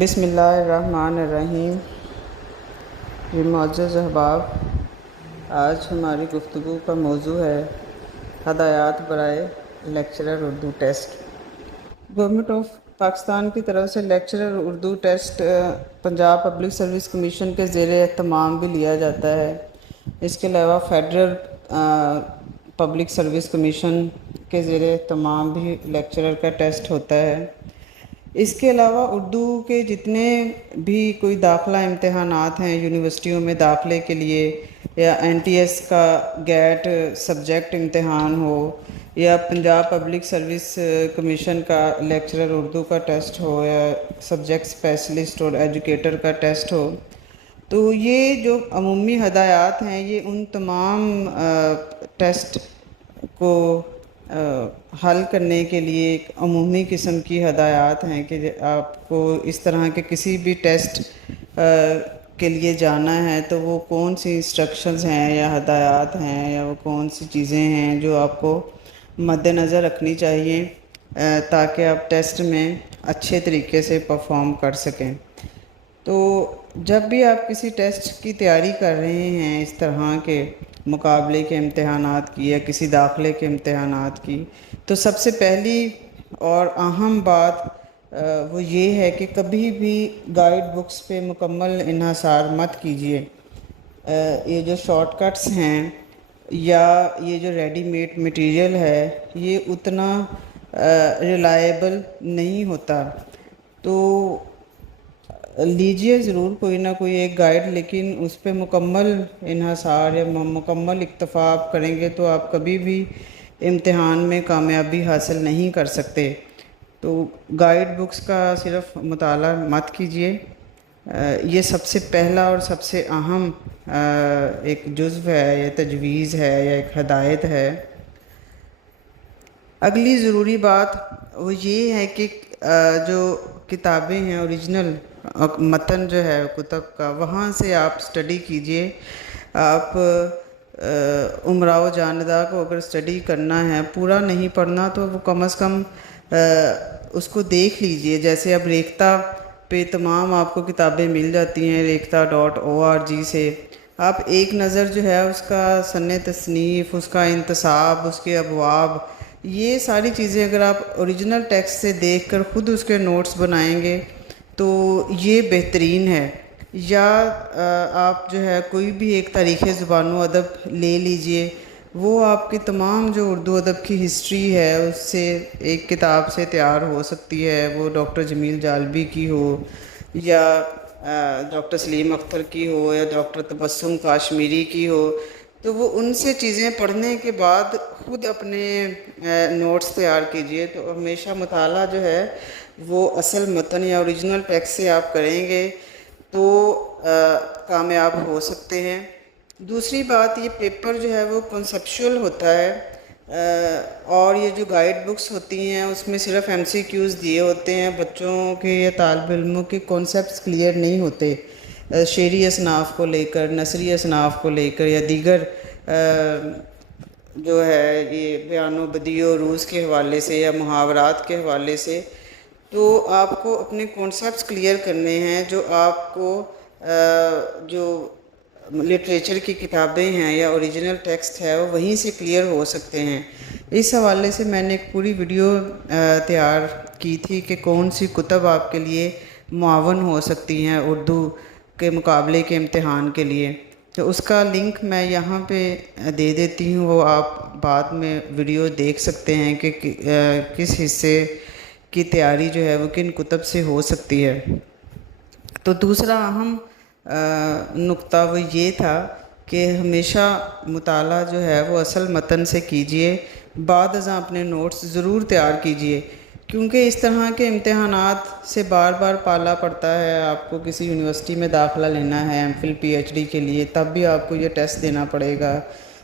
بسم اللہ الرحمن الرحیم۔ یہ معزز احباب، آج ہماری گفتگو کا موضوع ہے ہدایات برائے lecturer Urdu test. Government of Pakistan کی طرف سے lecturer Urdu test Punjab public service commission کے زیر اہتمام بھی لیا جاتا ہے۔ اس کے علاوہ فیڈرل پبلک سروس کمیشن کے زیر اہتمام بھی لیکچرر کا ٹیسٹ ہوتا ہے۔ اس کے علاوہ اردو کے جتنے بھی کوئی داخلہ امتحانات ہیں یونیورسٹیوں میں داخلے کے لیے، یا این ٹی ایس کا گیٹ سبجیکٹ امتحان ہو، یا پنجاب پبلک سروس کمیشن کا لیکچرر اردو کا ٹیسٹ ہو، یا سبجیکٹ اسپیشلسٹ اور ایجوکیٹر کا ٹیسٹ ہو، تو یہ جو عمومی ہدایات ہیں یہ ان تمام ٹیسٹ کو حل کرنے کے لیے ایک عمومی قسم کی ہدایات ہیں کہ آپ کو اس طرح کے کسی بھی ٹیسٹ کے لیے جانا ہے تو وہ کون سی انسٹرکشنز ہیں یا ہدایات ہیں یا وہ کون سی چیزیں ہیں جو آپ کو مد نظر رکھنی چاہیے تاکہ آپ ٹیسٹ میں اچھے طریقے سے پرفارم کر سکیں۔ تو جب بھی آپ کسی ٹیسٹ کی تیاری کر رہے ہیں اس طرح کے مقابلے کے امتحانات کی یا کسی داخلے کے امتحانات کی، تو سب سے پہلی اور اہم بات وہ یہ ہے کہ کبھی بھی گائیڈ بکس پہ مکمل انحصار مت کیجیے۔ یہ جو شارٹ کٹس ہیں یا یہ جو ریڈی میڈ مٹیریل ہے یہ اتنا ریلائبل نہیں ہوتا، تو لیجئے ضرور کوئی نہ کوئی ایک گائیڈ، لیکن اس پہ مکمل انحصار یا مکمل اکتفا آپ کریں گے تو آپ کبھی بھی امتحان میں کامیابی حاصل نہیں کر سکتے۔ تو گائیڈ بکس کا صرف مطالعہ مت کیجیے، یہ سب سے پہلا اور سب سے اہم ایک جزو ہے یا تجویز ہے یا ایک ہدایت ہے۔ اگلی ضروری بات وہ یہ ہے کہ جو کتابیں ہیں اوریجنل متن جو ہے کتب کا، وہاں سے آپ سٹڈی کیجئے۔ آپ امراء و جاندہ کو اگر سٹڈی کرنا ہے، پورا نہیں پڑھنا تو وہ کم از کم اس کو دیکھ لیجئے۔ جیسے اب ریختہ پہ تمام آپ کو کتابیں مل جاتی ہیں ریختہ.org سے، آپ ایک نظر جو ہے اس کا سن تصنیف، اس کا انتصاب، اس کے ابواب، یہ ساری چیزیں اگر آپ اوریجنل ٹیکسٹ سے دیکھ کر خود اس کے نوٹس بنائیں گے تو یہ بہترین ہے۔ یا آپ جو ہے کوئی بھی ایک تاریخ زبان و ادب لے لیجئے، وہ آپ کی تمام جو اردو ادب کی ہسٹری ہے اس سے ایک کتاب سے تیار ہو سکتی ہے، وہ ڈاکٹر جمیل جالبی کی ہو یا ڈاکٹر سلیم اختر کی ہو یا ڈاکٹر تبسم کاشمیری کی ہو، تو وہ ان سے چیزیں پڑھنے کے بعد خود اپنے نوٹس تیار کیجئے۔ تو ہمیشہ مطالعہ جو ہے وہ اصل متن یا اوریجنل ٹیکسٹ سے آپ کریں گے تو کامیاب ہو سکتے ہیں۔ دوسری بات، یہ پیپر جو ہے وہ کنسیپشول ہوتا ہے، اور یہ جو گائیڈ بکس ہوتی ہیں اس میں صرف ایم سی کیوز دیے ہوتے ہیں، بچوں کے یا طالب علموں کے کانسیپٹس کلیئر نہیں ہوتے، شعری اصناف کو لے کر، نثری اصناف کو لے کر، یا دیگر جو ہے یہ بیان و بدیع و عروض کے حوالے سے یا محاورات کے حوالے سے۔ تو آپ کو اپنے کانسیپٹس کلیئر کرنے ہیں، جو آپ کو جو لٹریچر کی کتابیں ہیں یا اوریجنل ٹیکسٹ ہے وہ وہیں سے کلیئر ہو سکتے ہیں۔ اس حوالے سے میں نے ایک پوری ویڈیو تیار کی تھی کہ کون سی کتب آپ کے لیے معاون ہو سکتی ہیں اردو کے مقابلے کے امتحان کے لیے، تو اس کا لنک میں یہاں پہ دے دیتی ہوں، وہ آپ بعد میں ویڈیو دیکھ سکتے ہیں کہ کس حصے کی تیاری جو ہے وہ کن کتب سے ہو سکتی ہے۔ تو دوسرا اہم نقطہ وہ یہ تھا کہ ہمیشہ مطالعہ جو ہے وہ اصل متن سے کیجئے، بعد ازاں اپنے نوٹس ضرور تیار کیجئے، کیونکہ اس طرح کے امتحانات سے بار بار پالا پڑتا ہے۔ آپ کو کسی یونیورسٹی میں داخلہ لینا ہے M Phil P H D کے لیے، تب بھی آپ کو یہ ٹیسٹ دینا پڑے گا۔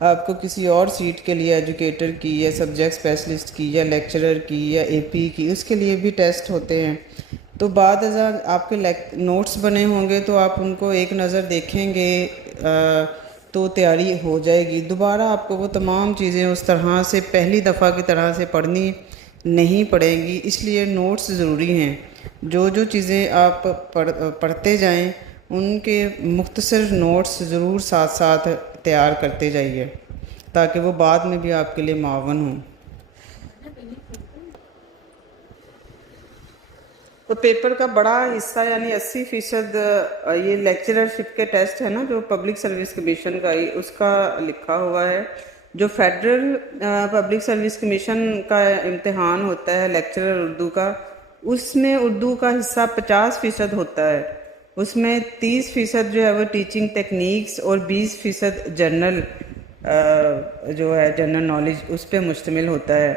آپ کو کسی اور سیٹ کے لیے ایجوکیٹر کی یا سبجیکٹ اسپیشلسٹ کی یا لیکچرر کی یا اے پی کی، اس کے لیے بھی ٹیسٹ ہوتے ہیں۔ تو بعد ازاں آپ کے نوٹس بنے ہوں گے تو آپ ان کو ایک نظر دیکھیں گے تو تیاری ہو جائے گی۔ دوبارہ آپ کو وہ تمام چیزیں اس طرح سے پہلی دفعہ کی طرح سے پڑھنی نہیں پڑیں گی، اس لیے نوٹس ضروری ہیں۔ جو چیزیں آپ پڑھتے جائیں ان کے مختصر نوٹس ضرور ساتھ ساتھ تیار کرتے جائیے تاکہ وہ بعد میں بھی آپ کے لیے معاون ہوں۔ تو پیپر کا بڑا حصہ یعنی 80% یہ لیکچررشپ کے ٹیسٹ ہے نا جو پبلک سروس کمیشن کا اس کا لکھا ہوا ہے۔ جو فیڈرل پبلک سروس کمیشن کا امتحان ہوتا ہے لیکچرر اردو کا، اس میں اردو کا حصہ 50% ہوتا ہے، اس میں 30% جو ہے وہ ٹیچنگ ٹیکنیکس اور 20% جنرل جو ہے جنرل نالج اس پہ مشتمل ہوتا ہے۔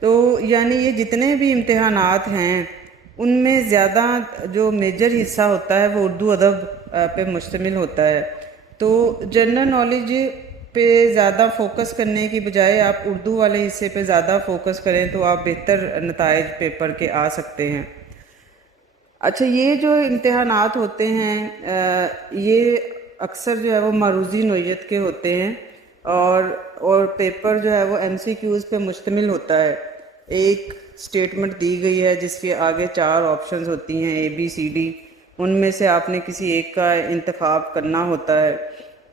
تو یعنی یہ جتنے بھی امتحانات ہیں ان میں زیادہ جو میجر حصہ ہوتا ہے وہ اردو ادب پہ مشتمل ہوتا ہے۔ تو جنرل نالج پہ زیادہ فوکس کرنے کی بجائے آپ اردو والے حصے پہ زیادہ فوکس کریں تو آپ بہتر نتائج پیپر کے آ سکتے ہیں۔ اچھا، یہ جو امتحانات ہوتے ہیں یہ اکثر جو ہے وہ معروضی نوعیت کے ہوتے ہیں اور پیپر جو ہے وہ MCQs پہ مشتمل ہوتا ہے۔ ایک سٹیٹمنٹ دی گئی ہے جس کے آگے 4 آپشنز ہوتی ہیں ABCD، ان میں سے آپ نے کسی ایک کا انتخاب کرنا ہوتا ہے۔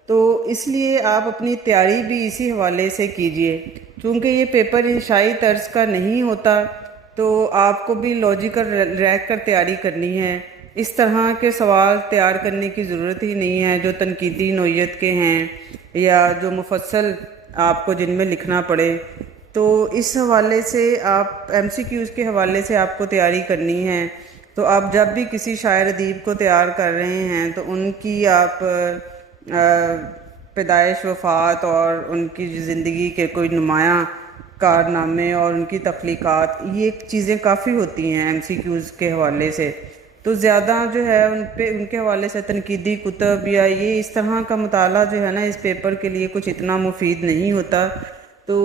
تو اس لیے آپ اپنی تیاری بھی اسی حوالے سے کیجئے، چونکہ یہ پیپر انشائی طرز کا نہیں ہوتا تو آپ کو بھی لاجیکل رہ کر تیاری کرنی ہے۔ اس طرح کے سوال تیار کرنے کی ضرورت ہی نہیں ہے جو تنقیدی نوعیت کے ہیں یا جو مفصل آپ کو جن میں لکھنا پڑے۔ تو اس حوالے سے آپ MCQs کے حوالے سے آپ کو تیاری کرنی ہے۔ تو آپ جب بھی کسی شاعر ادیب کو تیار کر رہے ہیں تو ان کی آپ پیدائش، وفات اور ان کی زندگی کے کوئی نمایاں کارنامے اور ان کی تخلیقات، یہ چیزیں کافی ہوتی ہیں MCQs کے حوالے سے۔ تو زیادہ جو ہے ان کے حوالے سے تنقیدی کتب یا یہ اس طرح کا مطالعہ جو ہے نا اس پیپر کے لیے کچھ اتنا مفید نہیں ہوتا۔ تو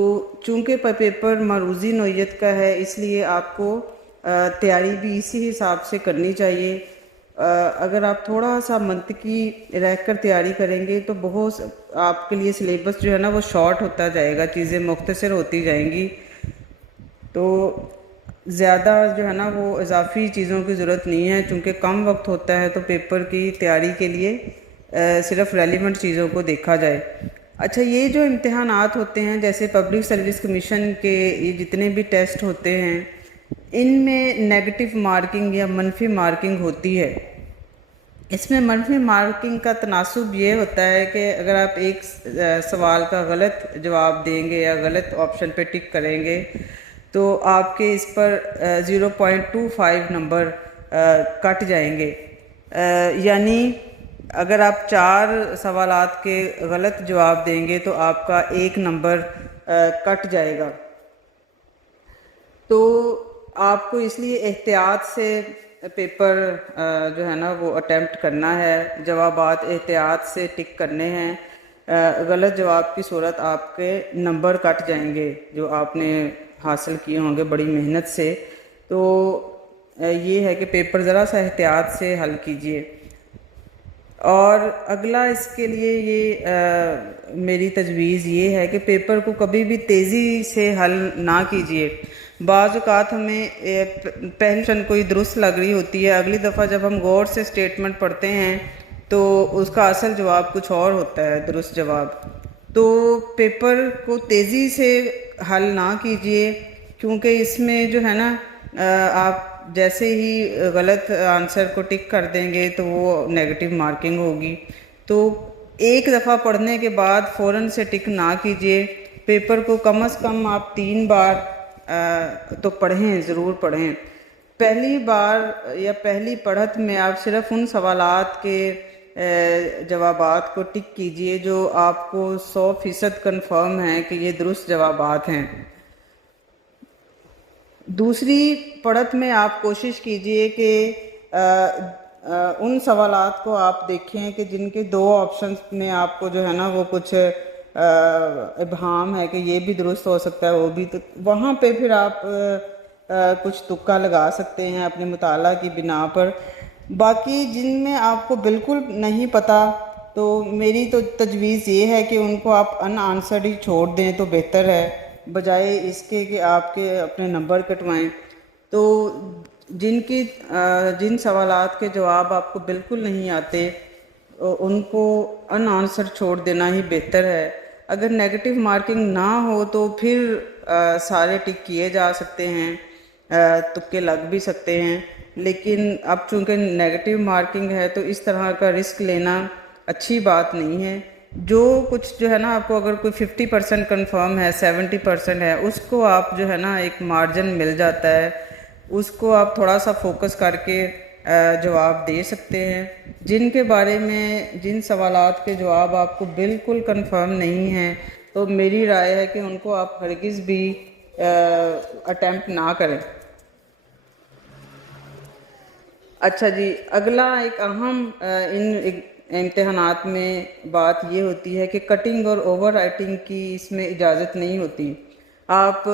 چونکہ پیپر معروضی نوعیت کا ہے اس لیے آپ کو تیاری بھی اسی حساب سے کرنی چاہیے۔ اگر آپ تھوڑا سا منطقی رہ کر تیاری کریں گے تو بہت آپ کے لیے سلیبس جو ہے نا وہ شارٹ ہوتا جائے گا، چیزیں مختصر ہوتی جائیں گی۔ تو زیادہ جو ہے نا وہ اضافی چیزوں کی ضرورت نہیں ہے، چونکہ کم وقت ہوتا ہے تو پیپر کی تیاری کے لیے صرف ریلیونٹ چیزوں کو دیکھا جائے۔ اچھا، یہ جو امتحانات ہوتے ہیں جیسے پبلک سروس کمیشن کے یہ جتنے بھی ٹیسٹ ہوتے ہیں ان میں نیگیٹو مارکنگ یا منفی مارکنگ ہوتی ہے۔ اس میں منفی مارکنگ کا تناسب یہ ہوتا ہے کہ اگر آپ ایک سوال کا غلط جواب دیں گے یا غلط آپشن پہ ٹک کریں گے تو آپ کے اس پر 0.25 نمبر کٹ جائیں گے، یعنی اگر آپ 4 سوالات کے غلط جواب دیں گے تو آپ کا 1 نمبر کٹ جائے گا۔ تو آپ کو اس لیے احتیاط سے پیپر جو ہے نا وہ اٹیمپٹ کرنا ہے، جوابات احتیاط سے ٹک کرنے ہیں، غلط جواب کی صورت آپ کے نمبر کٹ جائیں گے جو آپ نے حاصل کیے ہوں گے بڑی محنت سے۔ تو یہ ہے کہ پیپر ذرا سا احتیاط سے حل کیجئے۔ اور اگلا اس کے لیے یہ میری تجویز یہ ہے کہ پیپر کو کبھی بھی تیزی سے حل نہ کیجیے۔ بعض اوقات ہمیں پہلی آپشن کوئی درست لگ رہی ہوتی ہے، اگلی دفعہ جب ہم غور سے سٹیٹمنٹ پڑھتے ہیں تو اس کا اصل جواب کچھ اور ہوتا ہے، درست جواب۔ تو پیپر کو تیزی سے حل نہ کیجیے، کیونکہ اس میں جو ہے نا آپ جیسے ہی غلط آنسر کو ٹک کر دیں گے تو وہ نیگیٹو مارکنگ ہوگی۔ تو ایک دفعہ پڑھنے کے بعد فوراً سے ٹک نہ کیجیے، پیپر کو کم از کم آپ 3 بار تو پڑھیں، ضرور پڑھیں۔ پہلی بار یا پہلی پڑھت میں آپ صرف ان سوالات کے جوابات کو ٹک کیجیے جو آپ کو 100% کنفرم ہیں کہ یہ درست جوابات ہیں۔ دوسری پڑھت میں آپ کوشش کیجئے کہ ان سوالات کو آپ دیکھیں کہ جن کے 2 آپشنز میں آپ کو جو ہے نا وہ کچھ ابہام ہے کہ یہ بھی درست ہو سکتا ہے وہ بھی، تو وہاں پہ پھر آپ کچھ تکا لگا سکتے ہیں اپنے مطالعہ کی بنا پر۔ باقی جن میں آپ کو بالکل نہیں پتہ تو میری تو تجویز یہ ہے کہ ان کو آپ ان آنسرڈ ہی چھوڑ دیں تو بہتر ہے، بجائے اس کے کہ آپ کے اپنے نمبر کٹوائیں۔ تو جن سوالات کے جواب آپ کو بالکل نہیں آتے ان کو ان آنسر چھوڑ دینا ہی بہتر ہے۔ اگر نیگیٹو مارکنگ نہ ہو تو پھر سارے ٹک کیے جا سکتے ہیں، تکے لگ بھی سکتے ہیں، لیکن اب چونکہ نیگیٹو مارکنگ ہے تو اس طرح کا رسک لینا اچھی بات نہیں ہے۔ جو کچھ جو ہے نا آپ کو اگر کوئی 50% کنفرم ہے، 70% ہے، اس کو آپ جو ہے نا ایک مارجن مل جاتا ہے، اس کو آپ تھوڑا سا فوکس کر کے جواب دے سکتے ہیں۔ جن سوالات کے جواب آپ کو بالکل کنفرم نہیں ہیں تو میری رائے ہے کہ ان کو آپ ہرگز بھی اٹیمپٹ نہ کریں۔ اچھا جی، اگلا ایک اہم ان امتحانات میں بات یہ ہوتی ہے کہ کٹنگ اور اوور رائٹنگ کی اس میں اجازت نہیں ہوتی۔ آپ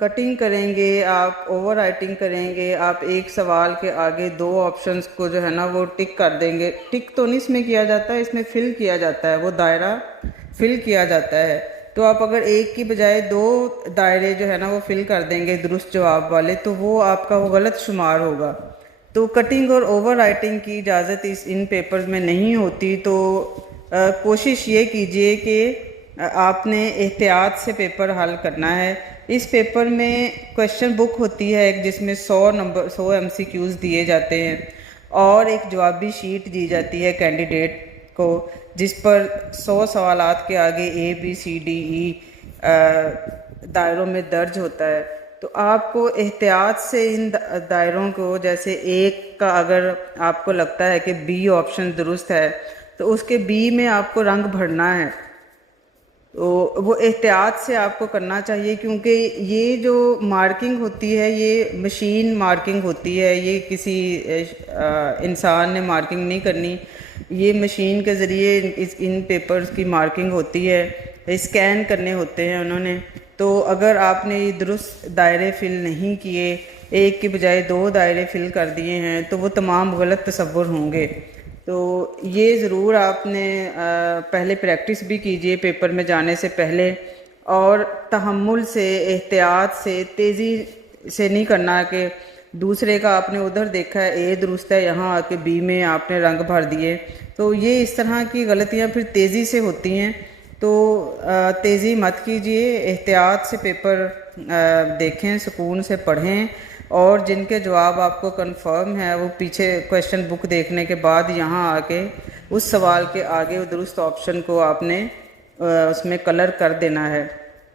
کٹنگ کریں گے، آپ اوور رائٹنگ کریں گے، آپ ایک سوال کے آگے 2 آپشنز کو جو ہے نا وہ ٹک کر دیں گے۔ ٹک تو نہیں اس میں کیا جاتا ہے، اس میں فل کیا جاتا ہے، وہ دائرہ فل کیا جاتا ہے۔ تو آپ اگر ایک کی بجائے 2 دائرے جو ہے نا وہ فل کر دیں گے درست جواب والے، تو وہ آپ کا وہ غلط شمار ہوگا۔ تو کٹنگ اور اوور رائٹنگ کی اجازت ان پیپرز میں نہیں ہوتی۔ تو کوشش یہ کیجئے کہ آپ نے احتیاط سے پیپر حل کرنا ہے۔ اس پیپر میں کویشچن بک ہوتی ہے ایک، جس میں 100 MCQs دیے جاتے ہیں، اور ایک جوابی شیٹ دی جاتی ہے کینڈیڈیٹ کو، جس پر 100 سوالات کے آگے ABCDE دائروں میں درج ہوتا ہے۔ تو آپ کو احتیاط سے ان دائروں کو، جیسے ایک کا اگر آپ کو لگتا ہے کہ B آپشن درست ہے تو اس کے B میں آپ کو رنگ بھرنا ہے۔ تو وہ احتیاط سے آپ کو کرنا چاہیے، کیونکہ یہ جو مارکنگ ہوتی ہے یہ مشین مارکنگ ہوتی ہے، یہ کسی انسان نے مارکنگ نہیں کرنی، یہ مشین کے ذریعے ان پیپرز کی مارکنگ ہوتی ہے، اسکین کرنے ہوتے ہیں انہوں نے۔ تو اگر آپ نے یہ درست دائرے فل نہیں کیے، ایک کی بجائے 2 دائرے فل کر دیے ہیں، تو وہ تمام غلط تصور ہوں گے۔ تو یہ ضرور آپ نے پہلے پریکٹس بھی کیجئے پیپر میں جانے سے پہلے، اور تحمل سے، احتیاط سے، تیزی سے نہیں کرنا کہ دوسرے کا آپ نے ادھر دیکھا ہے A درست ہے، یہاں آ کے B میں آپ نے رنگ بھر دیے۔ تو یہ اس طرح کی غلطیاں پھر تیزی سے ہوتی ہیں، تو تیزی مت کیجئے، احتیاط سے پیپر دیکھیں، سکون سے پڑھیں، اور جن کے جواب آپ کو کنفرم ہے وہ پیچھے کویشچن بک دیکھنے کے بعد یہاں آ کے اس سوال کے آگے درست آپشن کو آپ نے اس میں کلر کر دینا ہے۔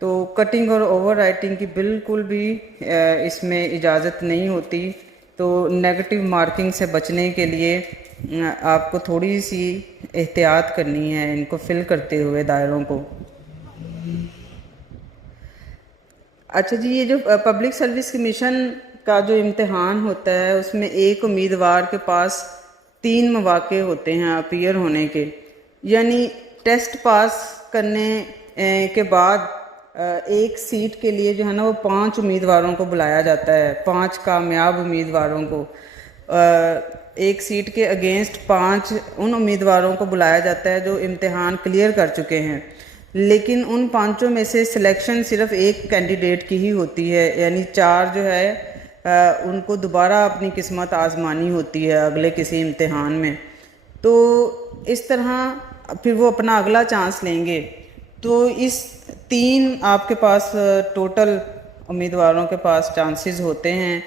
تو کٹنگ اور اوور رائٹنگ کی بالکل بھی اس میں اجازت نہیں ہوتی۔ تو نیگیٹو مارکنگ سے بچنے کے لیے آپ کو تھوڑی سی احتیاط کرنی ہے ان کو فل کرتے ہوئے دائروں کو۔ اچھا جی، یہ جو پبلک سروس کمیشن کا جو امتحان ہوتا ہے اس میں ایک امیدوار کے پاس 3 مواقع ہوتے ہیں اپیئر ہونے کے، یعنی ٹیسٹ پاس کرنے کے بعد ایک سیٹ کے لیے جو ہے نا وہ 5 امیدواروں کو بلایا جاتا ہے، 5 کامیاب امیدواروں کو۔ ایک سیٹ کے اگینسٹ 5 ان امیدواروں کو بلایا جاتا ہے جو امتحان کلیئر کر چکے ہیں، لیکن ان 5 میں سے سلیکشن صرف ایک کینڈیڈیٹ کی ہی ہوتی ہے، یعنی 4 جو ہے ان کو دوبارہ اپنی قسمت آزمانی ہوتی ہے اگلے کسی امتحان میں۔ تو اس طرح پھر وہ اپنا اگلا چانس لیں گے۔ تو اس 3 آپ کے پاس ٹوٹل امیدواروں کے پاس چانسز ہوتے ہیں۔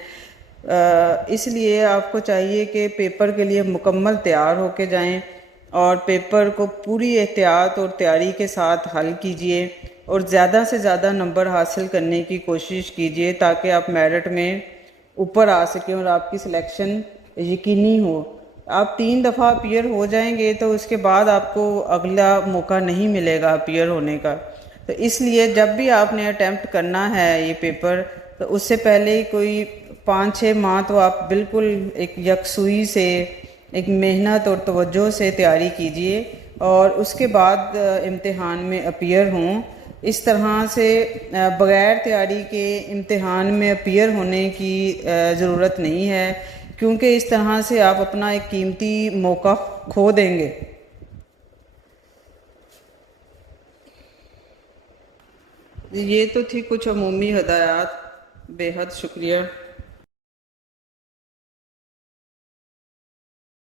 اس لیے آپ کو چاہیے کہ پیپر کے لیے مکمل تیار ہو کے جائیں، اور پیپر کو پوری احتیاط اور تیاری کے ساتھ حل کیجئے، اور زیادہ سے زیادہ نمبر حاصل کرنے کی کوشش کیجئے تاکہ آپ میرٹ میں اوپر آ سکیں اور آپ کی سلیکشن یقینی ہو۔ آپ 3 دفعہ اپیئر ہو جائیں گے تو اس کے بعد آپ کو اگلا موقع نہیں ملے گا اپیئر ہونے کا۔ تو اس لیے جب بھی آپ نے اٹیمپٹ کرنا ہے یہ پیپر، تو اس سے پہلے کوئی 5-6 ماہ تو آپ بالکل ایک یکسوئی سے، ایک محنت اور توجہ سے تیاری کیجئے، اور اس کے بعد امتحان میں اپیئر ہوں۔ اس طرح سے بغیر تیاری کے امتحان میں اپیئر ہونے کی ضرورت نہیں ہے، کیونکہ اس طرح سے آپ اپنا ایک قیمتی موقع کھو دیں گے۔ یہ تو تھی کچھ عمومی ہدایات، بے حد شکریہ۔